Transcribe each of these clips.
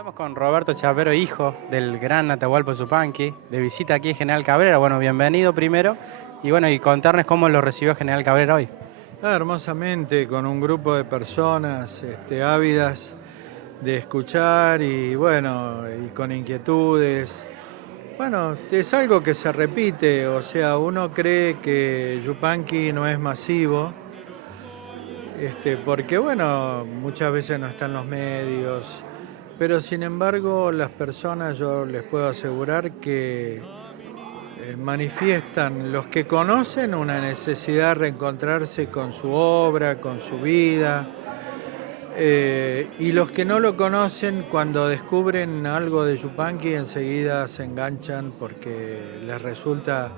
Estamos con Roberto Chapero, hijo del gran Atahualpa Yupanqui, de visita aquí en General Cabrera. Bueno, bienvenido primero y contarnos cómo lo recibió General Cabrera hoy. Hermosamente, con un grupo de personas ávidas de escuchar y con inquietudes. Bueno, es algo que se repite, o sea, uno cree que Yupanqui no es masivo, porque muchas veces no están los medios, pero sin embargo las personas, yo les puedo asegurar que manifiestan los que conocen una necesidad de reencontrarse con su obra, con su vida, y los que no lo conocen, cuando descubren algo de Yupanqui, enseguida se enganchan porque les resulta,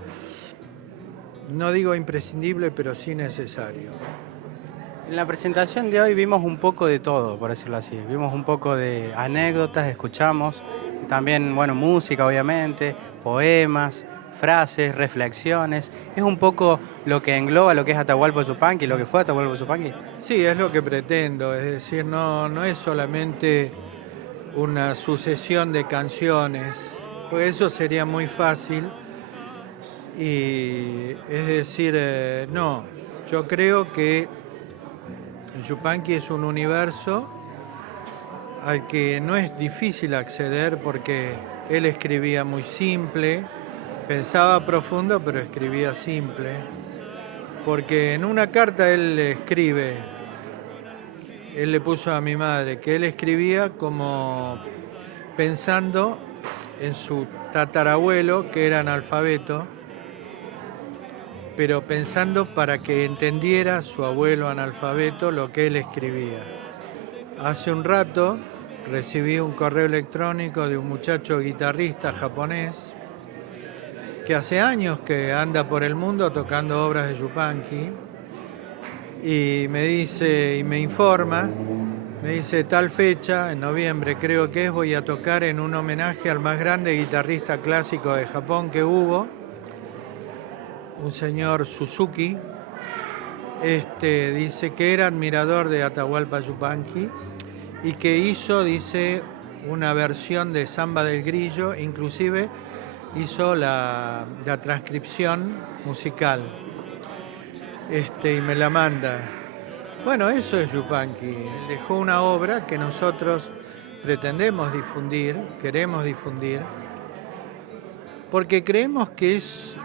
no digo imprescindible, pero sí necesario. En la presentación de hoy vimos un poco de todo, por decirlo así. Vimos un poco de anécdotas, escuchamos, también, bueno, música obviamente, poemas, frases, reflexiones. Es un poco lo que engloba lo que es Atahualpa Yupanqui, lo que fue Atahualpa Yupanqui. Sí, es lo que pretendo, es decir, no es solamente una sucesión de canciones, porque eso sería muy fácil, y es decir, no, yo creo que Yupanqui es un universo al que no es difícil acceder porque él escribía muy simple, pensaba profundo pero escribía simple, porque en una carta él le puso a mi madre que él escribía como pensando en su tatarabuelo, que era analfabeto, pero pensando para que entendiera su abuelo analfabeto lo que él escribía. Hace un rato recibí un correo electrónico de un muchacho guitarrista japonés que hace años que anda por el mundo tocando obras de Yupanqui, y me dice y me informa, me dice: tal fecha, en noviembre creo que es, voy a tocar en un homenaje al más grande guitarrista clásico de Japón que hubo, un señor Suzuki. Dice que era admirador de Atahualpa Yupanqui y que hizo, dice, una versión de Samba del Grillo, inclusive hizo la transcripción musical, y me la manda. Bueno, eso es Yupanqui. Dejó una obra que nosotros pretendemos difundir, queremos difundir, porque creemos que es,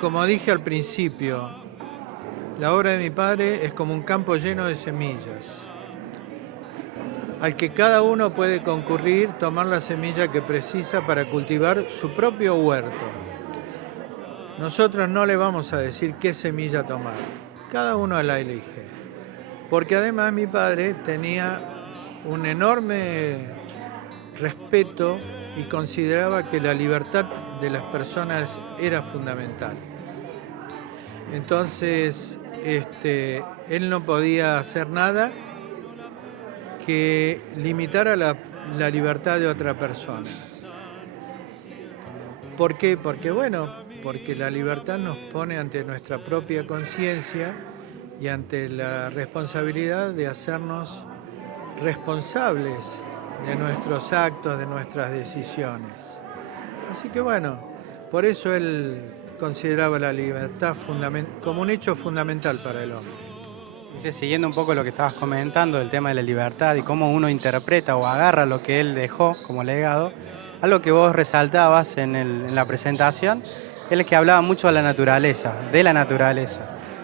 como dije al principio, la obra de mi padre es como un campo lleno de semillas, al que cada uno puede concurrir, tomar la semilla que precisa para cultivar su propio huerto. Nosotros no le vamos a decir qué semilla tomar, cada uno la elige, porque además mi padre tenía un enorme respeto y consideraba que la libertad de las personas era fundamental. Entonces, él no podía hacer nada que limitara la libertad de otra persona. ¿Por qué? Porque la libertad nos pone ante nuestra propia conciencia y ante la responsabilidad de hacernos responsables de nuestros actos, de nuestras decisiones. Así que por eso él consideraba la libertad como un hecho fundamental para el hombre. Entonces, siguiendo un poco lo que estabas comentando, el tema de la libertad y cómo uno interpreta o agarra lo que él dejó como legado, algo que vos resaltabas en la presentación, él es que hablaba mucho de la naturaleza.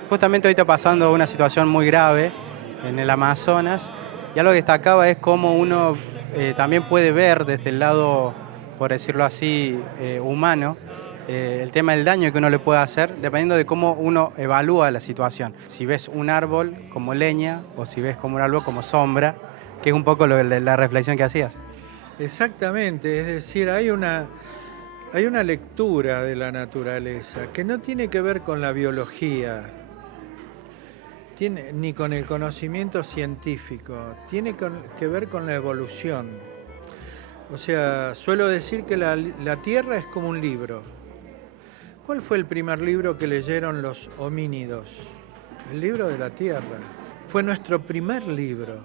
Justamente hoy está pasando una situación muy grave en el Amazonas, y algo que destacaba es cómo uno también puede ver desde el lado, por decirlo así, humano, el tema del daño que uno le puede hacer, dependiendo de cómo uno evalúa la situación. Si ves un árbol como leña o si ves como un árbol como sombra, que es un poco la reflexión que hacías. Exactamente, es decir, hay una lectura de la naturaleza que no tiene que ver con la biología, ni con el conocimiento científico, tiene que ver con la evolución. O sea, suelo decir que la Tierra es como un libro. ¿Cuál fue el primer libro que leyeron los homínidos? El libro de la Tierra. Fue nuestro primer libro.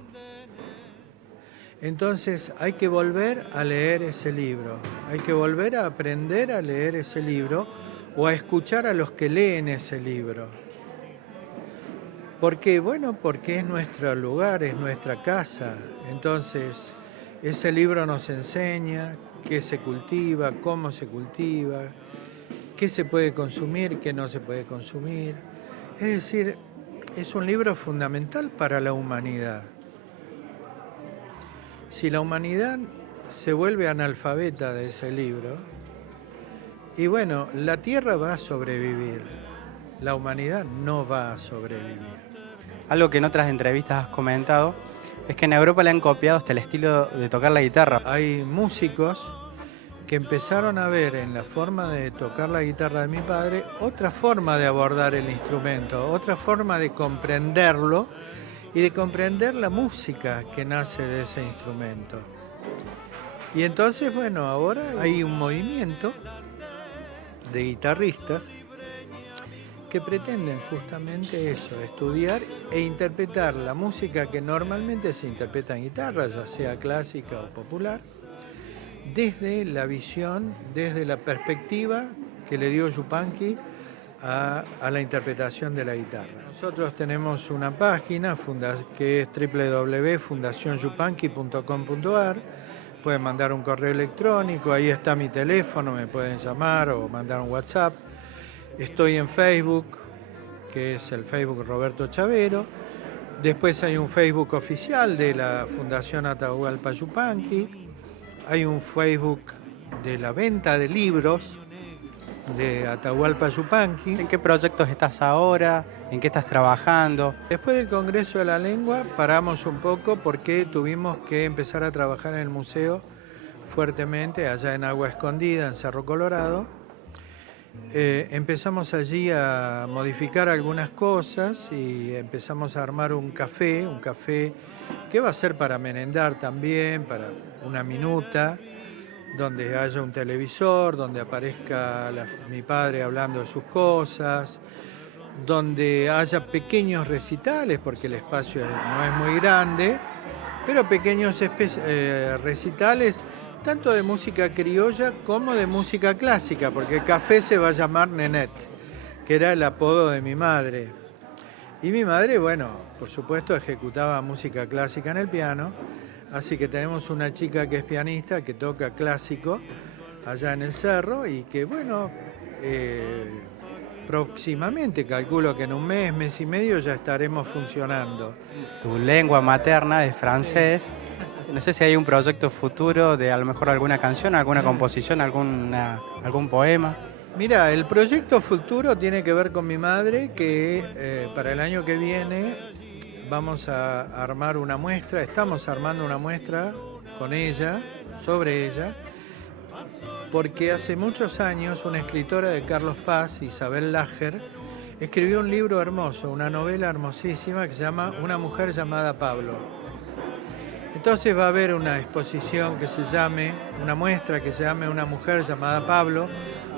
Entonces hay que volver a leer ese libro, hay que volver a aprender a leer ese libro o a escuchar a los que leen ese libro. ¿Por qué? Bueno, porque es nuestro lugar, es nuestra casa. Entonces, ese libro nos enseña qué se cultiva, cómo se cultiva, qué se puede consumir, qué no se puede consumir. Es decir, es un libro fundamental para la humanidad. Si la humanidad se vuelve analfabeta de ese libro, y bueno, la Tierra va a sobrevivir, la humanidad no va a sobrevivir. Algo que en otras entrevistas has comentado es que en Europa le han copiado hasta el estilo de tocar la guitarra. Hay músicos que empezaron a ver en la forma de tocar la guitarra de mi padre otra forma de abordar el instrumento, otra forma de comprenderlo y de comprender la música que nace de ese instrumento. Y entonces, bueno, ahora hay un movimiento de guitarristas que pretenden justamente eso, estudiar e interpretar la música que normalmente se interpreta en guitarra, ya sea clásica o popular, desde la visión, desde la perspectiva que le dio Yupanqui a la interpretación de la guitarra. Nosotros tenemos una página que es www.fundacionyupanqui.com.ar. Pueden mandar un correo electrónico, ahí está mi teléfono, me pueden llamar o mandar un WhatsApp. Estoy en Facebook, que es el Facebook Roberto Chavero. Después hay un Facebook oficial de la Fundación Atahualpa Yupanqui. Hay un Facebook de la venta de libros de Atahualpa Yupanqui. ¿En qué proyectos estás ahora? ¿En qué estás trabajando? Después del Congreso de la Lengua paramos un poco porque tuvimos que empezar a trabajar en el museo fuertemente, allá en Agua Escondida, en Cerro Colorado. Empezamos allí a modificar algunas cosas y empezamos a armar un café que va a ser para merendar también, para una minuta, donde haya un televisor, donde aparezca mi padre hablando de sus cosas, donde haya pequeños recitales, porque el espacio no es muy grande, pero pequeños recitales, tanto de música criolla como de música clásica, porque el café se va a llamar Nenet, que era el apodo de mi madre. Y mi madre, bueno, por supuesto ejecutaba música clásica en el piano, así que tenemos una chica que es pianista, que toca clásico allá en el cerro y que, bueno, próximamente, calculo que en un mes y medio ya estaremos funcionando. Tu lengua materna es francés. No sé si hay un proyecto futuro de a lo mejor alguna canción, alguna composición, algún poema. Mira, el proyecto futuro tiene que ver con mi madre, que para el año que viene vamos a armar una muestra, estamos armando una muestra con ella, sobre ella, porque hace muchos años una escritora de Carlos Paz, Isabel Lager, escribió un libro hermoso, una novela hermosísima que se llama Una mujer llamada Pablo. Entonces va a haber una exposición que se llame, una muestra que se llame Una mujer llamada Pablo,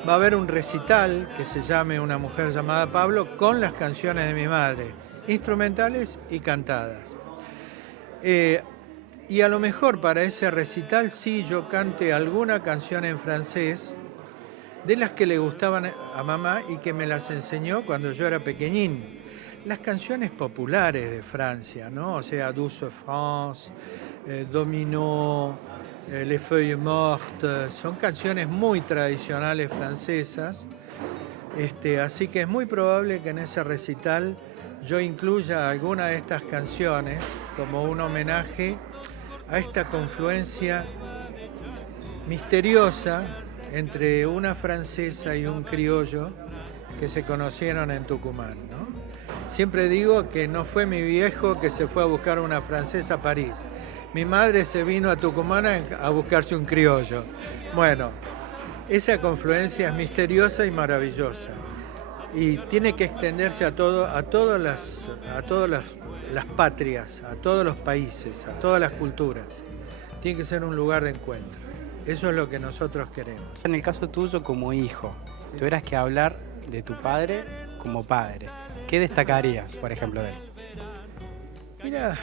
va a haber un recital que se llame Una mujer llamada Pablo con las canciones de mi madre, instrumentales y cantadas. Y a lo mejor para ese recital sí yo cante alguna canción en francés de las que le gustaban a mamá y que me las enseñó cuando yo era pequeñín. Las canciones populares de Francia, ¿no? O sea, Douce France, Domino, Les Feuilles Mortes, son canciones muy tradicionales francesas. Así que es muy probable que en ese recital yo incluya alguna de estas canciones como un homenaje a esta confluencia misteriosa entre una francesa y un criollo que se conocieron en Tucumán, ¿no? Siempre digo que no fue mi viejo que se fue a buscar una francesa a París. Mi madre se vino a Tucumán a buscarse un criollo. Bueno, esa confluencia es misteriosa y maravillosa. Y tiene que extenderse a todas las patrias, a todos los países, a todas las culturas. Tiene que ser un lugar de encuentro. Eso es lo que nosotros queremos. En el caso tuyo como hijo, tuvieras que hablar de tu padre como padre. ¿Qué destacarías, por ejemplo, de él? Mira,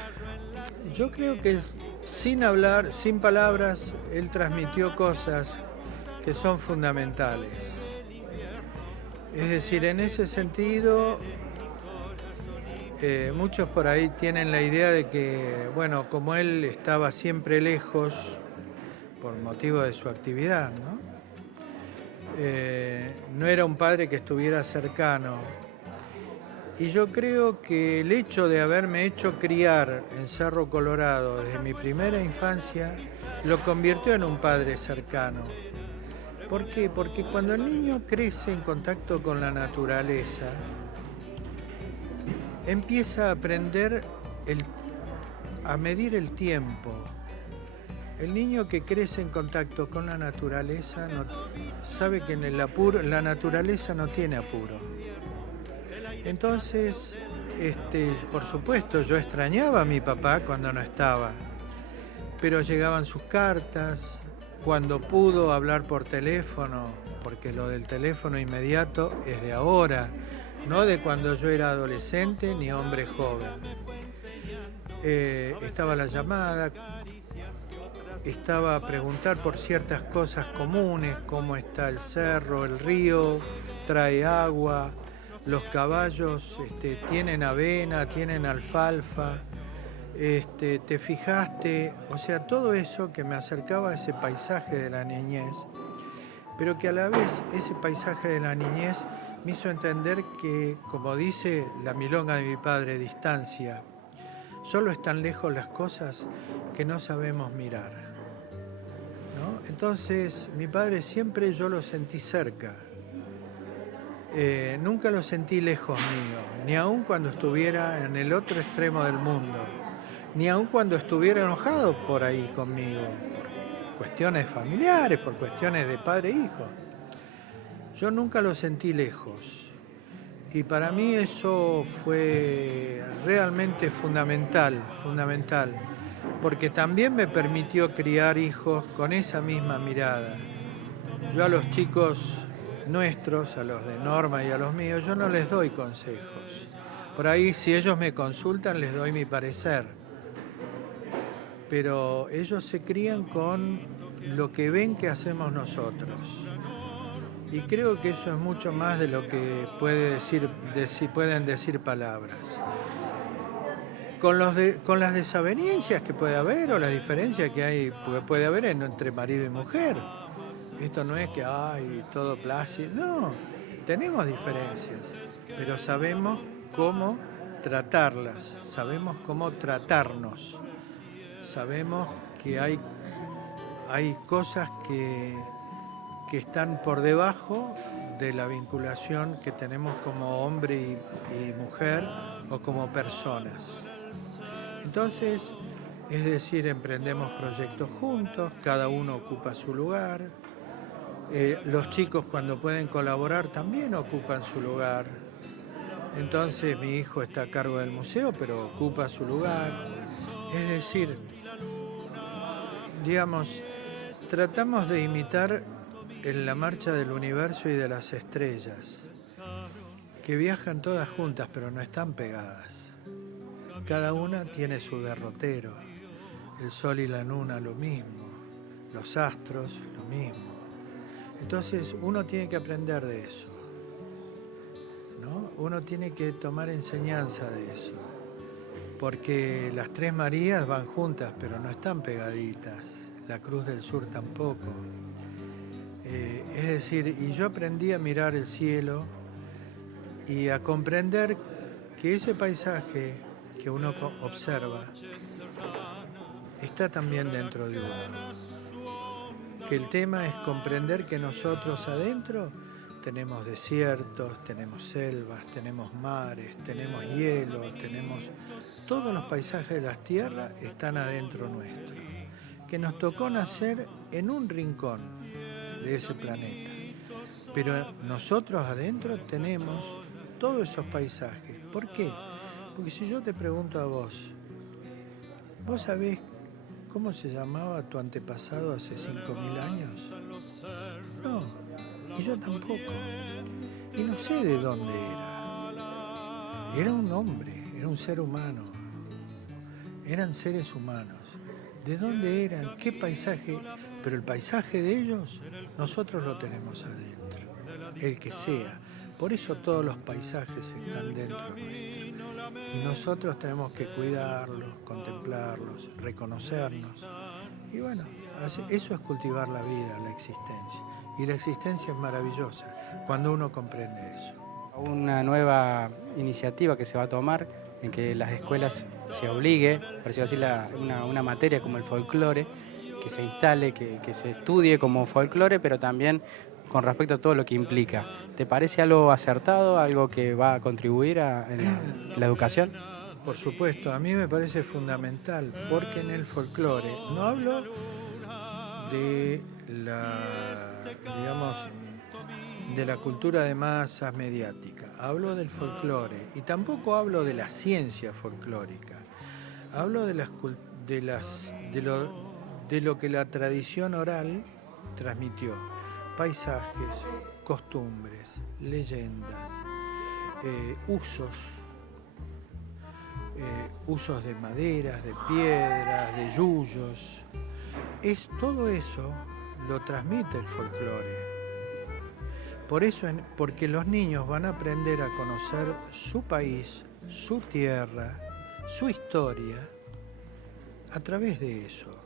yo creo que sin hablar, sin palabras, él transmitió cosas que son fundamentales. Es decir, en ese sentido, muchos por ahí tienen la idea de que, bueno, como él estaba siempre lejos por motivo de su actividad, ¿no? No era un padre que estuviera cercano. Y yo creo que el hecho de haberme hecho criar en Cerro Colorado desde mi primera infancia lo convirtió en un padre cercano. ¿Por qué? Porque cuando el niño crece en contacto con la naturaleza, empieza a aprender a medir el tiempo. El niño que crece en contacto con la naturaleza sabe que en la naturaleza no tiene apuro. Entonces, por supuesto, yo extrañaba a mi papá cuando no estaba, pero llegaban sus cartas, cuando pudo hablar por teléfono, porque lo del teléfono inmediato es de ahora, no de cuando yo era adolescente ni hombre joven. Estaba la llamada, estaba a preguntar por ciertas cosas comunes, cómo está el cerro, el río, trae agua, los caballos tienen avena, tienen alfalfa, te fijaste, o sea, todo eso que me acercaba a ese paisaje de la niñez, pero que a la vez ese paisaje de la niñez me hizo entender que, como dice la milonga de mi padre, distancia, solo están lejos las cosas que no sabemos mirar, ¿no? Entonces, mi padre siempre yo lo sentí cerca. Nunca lo sentí lejos mío, ni aun cuando estuviera en el otro extremo del mundo, ni aun cuando estuviera enojado por ahí conmigo, por cuestiones familiares, por cuestiones de padre e hijo. Yo nunca lo sentí lejos. Y para mí eso fue realmente fundamental, porque también me permitió criar hijos con esa misma mirada. Yo a los chicos nuestros, a los de Norma y a los míos, yo no les doy consejos. Por ahí, si ellos me consultan, les doy mi parecer. Pero ellos se crían con lo que ven que hacemos nosotros. Y creo que eso es mucho más de lo que pueden decir palabras. Con las desavenencias que puede haber o las diferencias que puede haber entre marido y mujer. Esto no es que hay todo plácido, no, tenemos diferencias, pero sabemos cómo tratarlas, sabemos cómo tratarnos, sabemos que hay cosas que están por debajo de la vinculación que tenemos como hombre y mujer o como personas. Entonces, es decir, emprendemos proyectos juntos, cada uno ocupa su lugar. Los chicos cuando pueden colaborar también ocupan su lugar. Entonces mi hijo está a cargo del museo, pero ocupa su lugar. Es decir, digamos, tratamos de imitar en la marcha del universo y de las estrellas, que viajan todas juntas pero no están pegadas. Cada una tiene su derrotero. El sol y la luna lo mismo, los astros lo mismo. Entonces uno tiene que aprender de eso, ¿no? Uno tiene que tomar enseñanza de eso, porque las tres Marías van juntas, pero no están pegaditas, la Cruz del Sur tampoco. Es decir, y yo aprendí a mirar el cielo y a comprender que ese paisaje que uno observa está también dentro de uno. Que el tema es comprender que nosotros adentro tenemos desiertos, tenemos selvas, tenemos mares, tenemos hielo, tenemos... Todos los paisajes de las tierras están adentro nuestro. Que nos tocó nacer en un rincón de ese planeta. Pero nosotros adentro tenemos todos esos paisajes. ¿Por qué? Porque si yo te pregunto a vos, ¿vos sabés cómo se llamaba tu antepasado hace 5.000 años? No, y yo tampoco. Y no sé de dónde era. Era un hombre, era un ser humano. Eran seres humanos. de dónde eran, qué paisaje, pero el paisaje de ellos nosotros lo tenemos adentro, el que sea. Por eso todos los paisajes están dentro nuestro. Y nosotros tenemos que cuidarlos, contemplarlos, reconocernos. Y bueno, eso es cultivar la vida, la existencia. Y la existencia es maravillosa cuando uno comprende eso. Una nueva iniciativa que se va a tomar en que las escuelas se obligue, por decirlo así, una materia como el folclore, que se instale, que se estudie como folclore, pero también con respecto a todo lo que implica. ¿Te parece algo acertado, algo que va a contribuir en la educación? Por supuesto, a mí me parece fundamental, porque en el folclore no hablo de la cultura de masas mediática, hablo del folclore y tampoco hablo de la ciencia folclórica, hablo de lo que la tradición oral transmitió, paisajes, costumbres, leyendas, usos de maderas, de piedras, de yuyos. Todo eso lo transmite el folclore. Por eso, porque los niños van a aprender a conocer su país, su tierra, su historia, a través de eso.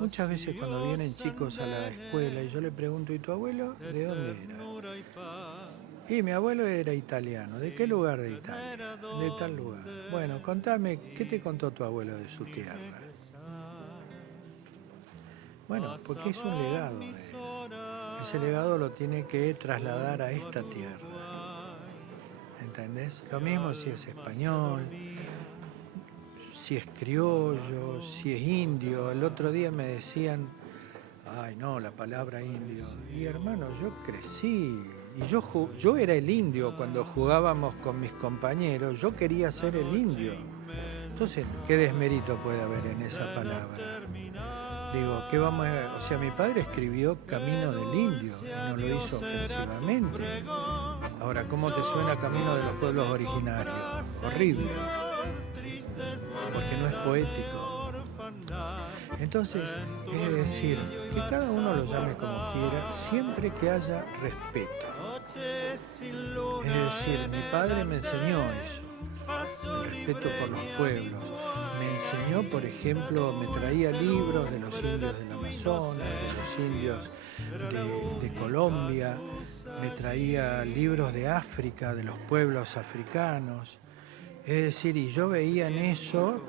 Muchas veces cuando vienen chicos a la escuela y yo le pregunto, ¿y tu abuelo de dónde era? Y mi abuelo era italiano. ¿De qué lugar de Italia? De tal lugar. Bueno, contame, ¿qué te contó tu abuelo de su tierra? Bueno, porque es un legado de él. Ese legado lo tiene que trasladar a esta tierra. ¿Entendés? Lo mismo si es español, si es criollo, si es indio. El otro día me decían, ay no, la palabra indio. Y hermano, yo crecí. Y yo era el indio cuando jugábamos con mis compañeros. Yo quería ser el indio. Entonces, ¿qué desmérito puede haber en esa palabra? Digo, ¿qué vamos a...? O sea, mi padre escribió Camino del Indio y no lo hizo ofensivamente. Ahora, ¿cómo te suena Camino de los Pueblos Originarios? Horrible, porque no es poético. Entonces, es decir, que cada uno lo llame como quiera, siempre que haya respeto. Es decir, mi padre me enseñó eso, el respeto por los pueblos. Me enseñó, por ejemplo, me traía libros de los indios del Amazonas, de los indios de Colombia, me traía libros de África, de los pueblos africanos. Es decir, y yo veía en eso,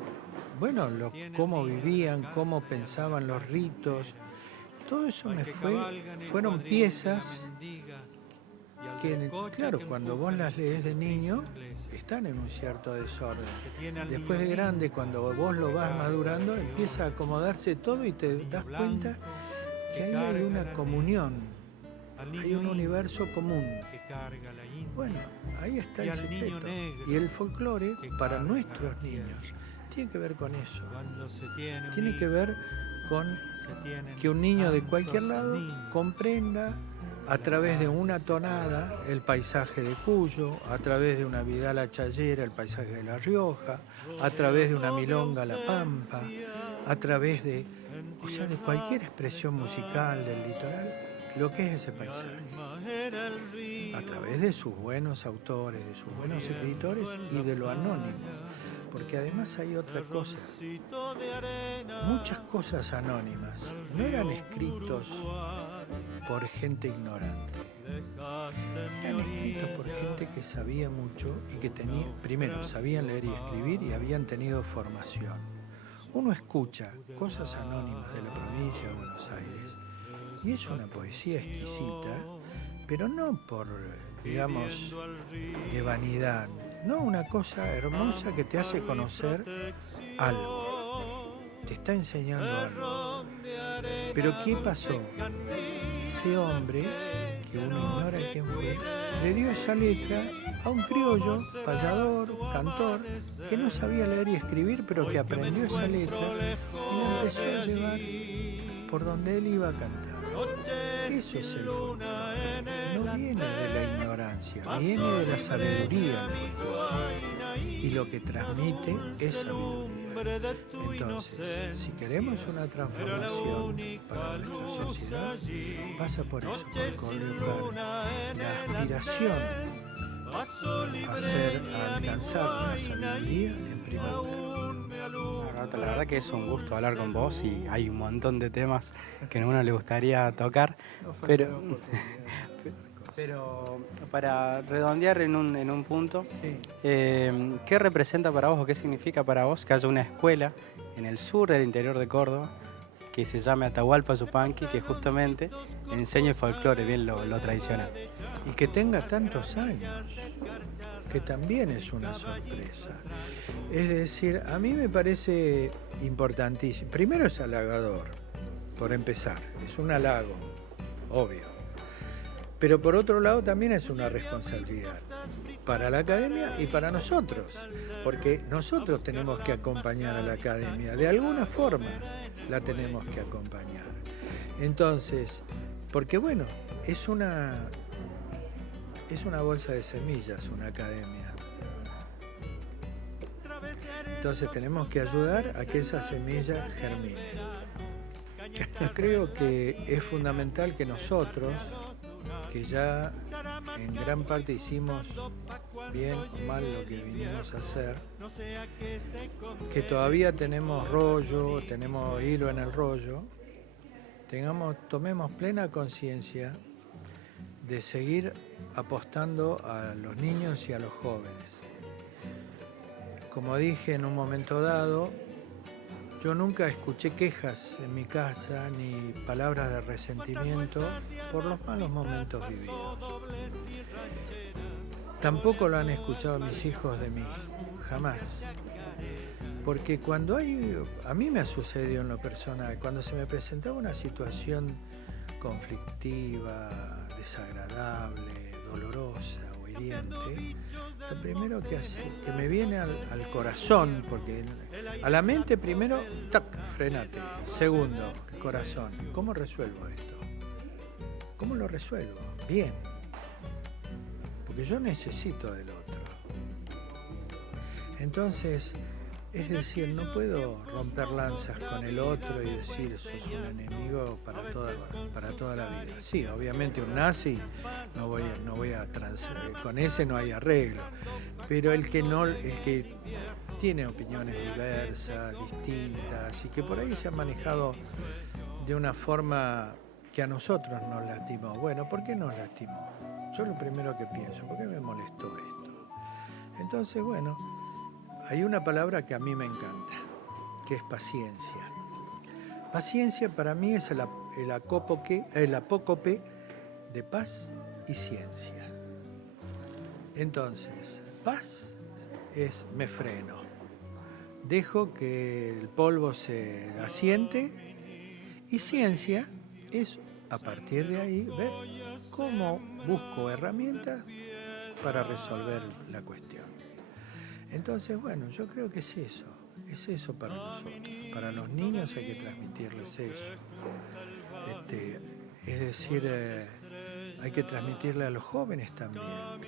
bueno, cómo vivían, cómo pensaban los ritos. Todo eso fueron piezas que, claro, cuando vos las lees de niño, están en un cierto desorden. Después de grande, cuando vos lo vas madurando, empieza a acomodarse todo y te das cuenta que ahí hay una comunión, hay un universo común. Bueno, ahí está el secreto. Y el folclore, para nuestros niños, tiene que ver con eso. Tiene que ver con que un niño de cualquier lado comprenda a través de una tonada el paisaje de Cuyo, a través de una vidala chayera el paisaje de La Rioja, a través de una milonga La Pampa, a través de cualquier expresión musical del litoral, lo que es ese paisaje, a través de sus buenos autores, de sus buenos escritores y de lo anónimo. Porque además hay otra cosa, muchas cosas anónimas no eran escritos por gente ignorante, eran escritos por gente que sabía mucho y que primero sabían leer y escribir y habían tenido formación. Uno escucha cosas anónimas de la provincia de Buenos Aires y es una poesía exquisita, pero no por, digamos, de vanidad. No, una cosa hermosa que te hace conocer algo, te está enseñando algo. Pero ¿qué pasó? Ese hombre, que uno ignora quién fue, le dio esa letra a un criollo, payador, cantor, que no sabía leer y escribir, pero que aprendió esa letra y la empezó a llevar por donde él iba a cantar. Eso es el folclore. No viene de la ignorancia, viene de la sabiduría. Y lo que transmite es sabiduría. Entonces, si queremos una transformación para nuestra sociedad, pasa por eso, por colocar la aspiración a alcanzar la sabiduría en primer término. Roberto, la verdad que es un gusto hablar con vos y hay un montón de temas que a uno le gustaría tocar, pero, pero para redondear en un punto, Sí. ¿qué representa para vos o qué significa para vos que haya una escuela en el sur del interior de Córdoba que se llame Atahualpa Yupanqui, que justamente enseña el folclore, bien lo tradicional? Y que tenga tantos años, que también es una sorpresa. Es decir, a mí me parece importantísimo. Primero es halagador, por empezar, es un halago, obvio. Pero por otro lado también es una responsabilidad para la academia y para nosotros, porque nosotros tenemos que acompañar a la academia, de alguna forma la tenemos que acompañar. Entonces, porque bueno, es una bolsa de semillas, una academia. Entonces tenemos que ayudar a que esa semilla germine. Yo creo que es fundamental que nosotros, que ya en gran parte hicimos bien o mal lo que vinimos a hacer, que todavía tenemos rollo, tenemos hilo en el rollo, tomemos plena conciencia de seguir apostando a los niños y a los jóvenes. Como dije en un momento dado, yo nunca escuché quejas en mi casa ni palabras de resentimiento por los malos momentos vividos. Tampoco lo han escuchado mis hijos de mí, jamás. Porque a mí me ha sucedido en lo personal, cuando se me presentaba una situación conflictiva, desagradable, dolorosa o hiriente, lo primero que me viene al corazón, porque a la mente primero, tac, frenate. Segundo, corazón, ¿cómo resuelvo esto? ¿Cómo lo resuelvo? Bien. Porque yo necesito del otro. Entonces, es decir, no puedo romper lanzas con el otro y decir sos un enemigo para toda la vida. Sí, obviamente un nazi con ese no hay arreglo. Pero el que tiene opiniones diversas, distintas y que por ahí se han manejado de una forma que a nosotros nos lastimó. Bueno, ¿por qué nos lastimó? Yo lo primero que pienso, ¿por qué me molestó esto? Entonces, bueno, hay una palabra que a mí me encanta, que es paciencia. Paciencia para mí es el apócope de paz y ciencia. Entonces, paz es me freno, dejo que el polvo se asiente, y ciencia es a partir de ahí ver cómo busco herramientas para resolver la cuestión. Entonces, bueno, yo creo que es eso para nosotros. Para los niños hay que transmitirles eso. Es decir, hay que transmitirle a los jóvenes también,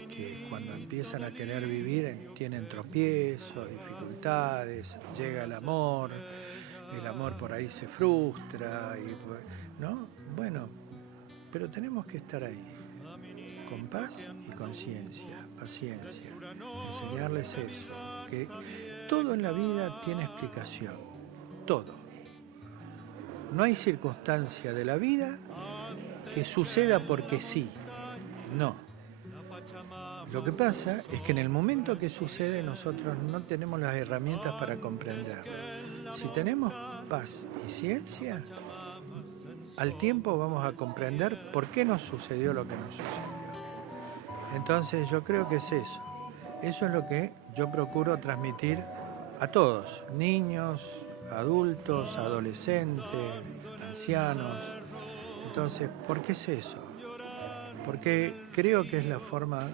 que cuando empiezan a querer vivir tienen tropiezos, dificultades, llega el amor por ahí se frustra, ¿no? Bueno, pero tenemos que estar ahí, con paz y conciencia, paciencia, enseñarles eso, que todo en la vida tiene explicación, todo. No hay circunstancia de la vida que suceda porque sí, no. Lo que pasa es que en el momento que sucede nosotros no tenemos las herramientas para comprenderlo. Si tenemos paz y ciencia, al tiempo vamos a comprender por qué nos sucedió lo que nos sucedió. Entonces yo creo que es eso. Eso es lo que yo procuro transmitir a todos, niños, adultos, adolescentes, ancianos. Entonces, ¿por qué es eso? Porque creo que es la forma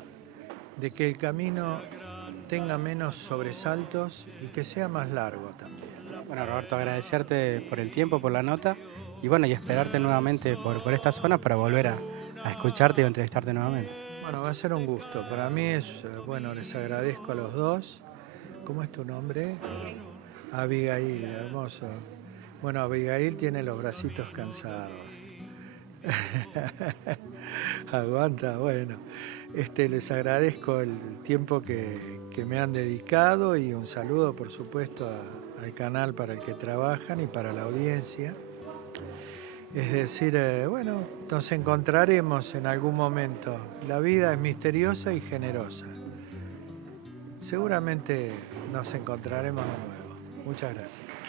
de que el camino tenga menos sobresaltos y que sea más largo también. Bueno, Roberto, agradecerte por el tiempo, por la nota y bueno, y esperarte nuevamente por esta zona para volver a escucharte y a entrevistarte nuevamente. Bueno, va a ser un gusto. Para mí es, bueno, les agradezco a los dos. ¿Cómo es tu nombre? Abigail, hermoso. Bueno, Abigail tiene los bracitos cansados. Aguanta, bueno. Les agradezco el tiempo que me han dedicado y un saludo, por supuesto, al canal para el que trabajan y para la audiencia. Es decir, bueno, nos encontraremos en algún momento. La vida es misteriosa y generosa. Seguramente nos encontraremos de nuevo. Muchas gracias.